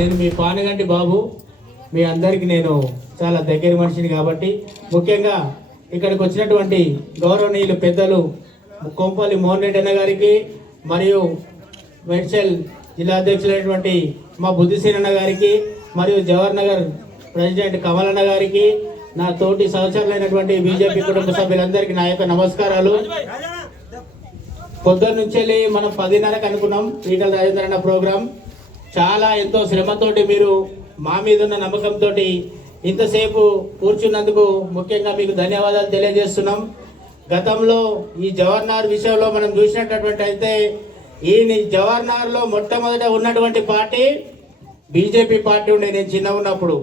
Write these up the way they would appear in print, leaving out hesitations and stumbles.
నేను మీ పానగంటి బాబు, మీ అందరికీ నేను చాలా దగ్గర మనిషిని కాబట్టి ముఖ్యంగా ఇక్కడికి వచ్చినటువంటి గౌరవనీయులు పెద్దలు కొంపల్లి మోహన్ రెడ్డి అన్న గారికి మరియు మెడ్చల్ జిల్లా అధ్యక్షులైనటువంటి మా బుద్ధిసేనన్న గారికి మరియు జవహర్ నగర్ ప్రెసిడెంట్ కమలన్న గారికి, నా తోటి సహచరులైనటువంటి బీజేపీ కుటుంబ సభ్యులందరికీ నా యొక్క నమస్కారాలు. పొద్దున్న నుంచి మనం 10:30కి అనుకున్నాం ఈటల రాజేంద్ర అన్న ప్రోగ్రాం. చాలా ఎంతో శ్రమతోటి మీరు మా మీద ఉన్న నమ్మకంతో ఇంతసేపు కూర్చున్నందుకు ముఖ్యంగా మీకు ధన్యవాదాలు తెలియజేస్తున్నాం. గతంలో ఈ జవహర్ నగర్ విషయంలో మనం చూసినటువంటి అయితే ఈ జవహర్ నగర్లో మొట్టమొదట ఉన్నటువంటి పార్టీ బీజేపీ పార్టీ ఉండే. నేను చిన్న ఉన్నప్పుడు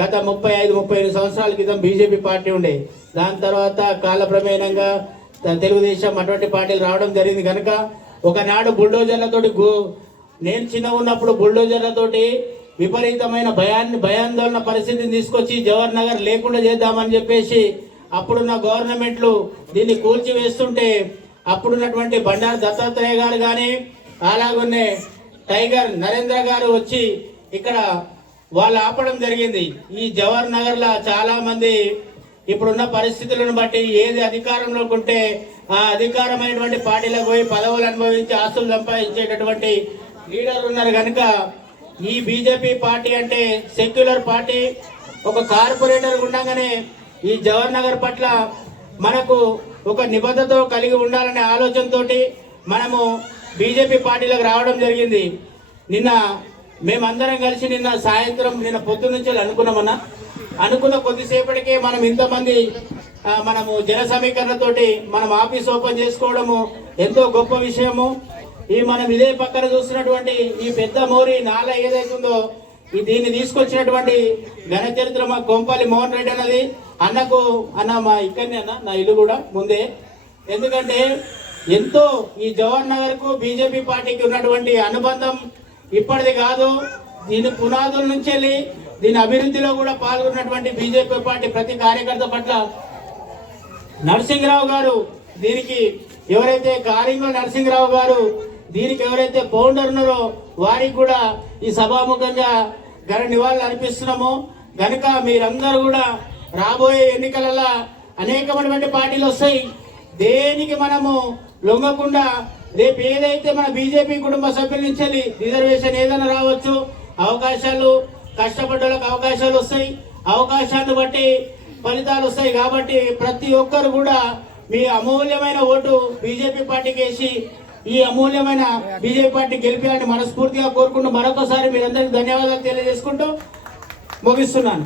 గత 35-38 సంవత్సరాల క్రితం బీజేపీ పార్టీ ఉండే. దాని తర్వాత కాలక్రమేణంగా తెలుగుదేశం అటువంటి పార్టీలు రావడం జరిగింది. కనుక ఒకనాడు బుల్డోజర్లతోటి నేను చిన్న ఉన్నప్పుడు బుల్డోజర్లతోటి విపరీతమైన భయాందోళన పరిస్థితిని తీసుకొచ్చి జవహర్ నగర్ లేకుండా చేద్దామని చెప్పేసి అప్పుడున్న గవర్నమెంట్లు దీన్ని కూల్చివేస్తుంటే అప్పుడున్నటువంటి బండారు దత్తాత్రేయ గారు కానీ అలాగనే టైగర్ నరేంద్ర గారు వచ్చి ఇక్కడ వాళ్ళు ఆపడం జరిగింది. ఈ జవహర్ నగర్లో చాలా మంది ఇప్పుడున్న పరిస్థితులను బట్టి ఏది అధికారంలోకి ఉంటే ఆ అధికారమైనటువంటి పార్టీలకు పోయి పదవులు అనుభవించి ఆస్తులు సంపాదించేటటువంటి లీడర్లు ఉన్నారు. కనుక ఈ బీజేపీ పార్టీ అంటే సెక్యులర్ పార్టీ. ఒక కార్పొరేటర్ ఉండగానే ఈ జవహర్ నగర్ పట్ల మనకు ఒక నిబద్ధత కలిగి ఉండాలనే ఆలోచనతో మనము బీజేపీ పార్టీలకు రావడం జరిగింది. నిన్న మేమందరం కలిసి నిన్న పొద్దు నుంచి అనుకున్న కొద్దిసేపటికే మనం ఇంతమంది మనము జన సమీకరణతోటి మనం ఆఫీస్ ఓపెన్ చేసుకోవడము ఎంతో గొప్ప విషయము. మనం ఇదే పక్కన చూస్తున్నటువంటి ఈ పెద్ద మోరి నాల ఏదైతుందో దీన్ని తీసుకొచ్చినటువంటి ఘన చరిత్ర మా కొంపల్లి మోహన్ రెడ్డి అన్నది. అన్న మా ఇక్కడనే అన్న నా ఇల్లు కూడా ముందే. ఎందుకంటే ఎంతో ఈ జవహర్ నగర్కు బీజేపీ పార్టీకి ఉన్నటువంటి అనుబంధం ఇప్పటిది కాదు. దీని పునాదుల నుంచి వెళ్ళి దీని అభివృద్ధిలో కూడా పాల్గొన్నటువంటి బీజేపీ పార్టీ ప్రతి కార్యకర్త పట్ల నరసింహరావు గారు, దీనికి ఎవరైతే కారింగ నరసింహరావు గారు దీనికి ఎవరైతే ఫౌండర్ ఉన్నారో వారికి కూడా ఈ సభాముఖంగా ఘన నివాళులు అర్పిస్తున్నాము. కనుక మీరందరూ కూడా రాబోయే ఎన్నికలలో అనేకమైనటువంటి పార్టీలు వస్తాయి. దేనికి మనము లొంగకుండా రేపు ఏదైతే మన బీజేపీ కుటుంబ సభ్యుల నుంచి రిజర్వేషన్ ఏదైనా రావచ్చు, అవకాశాలు కష్టపడ్డలకు అవకాశాలు వస్తాయి, అవకాశాన్ని బట్టి ఫలితాలు వస్తాయి. కాబట్టి ప్రతి ఒక్కరు కూడా మీ అమూల్యమైన ఓటు బీజేపీ పార్టీకి వేసి ఈ అమూల్యమైన బీజేపీ పార్టీ గెలిపేయాలని మనస్ఫూర్తిగా కోరుకుంటూ మరొకసారి మీరందరికీ ధన్యవాదాలు తెలియజేసుకుంటూ ముగిస్తున్నాను.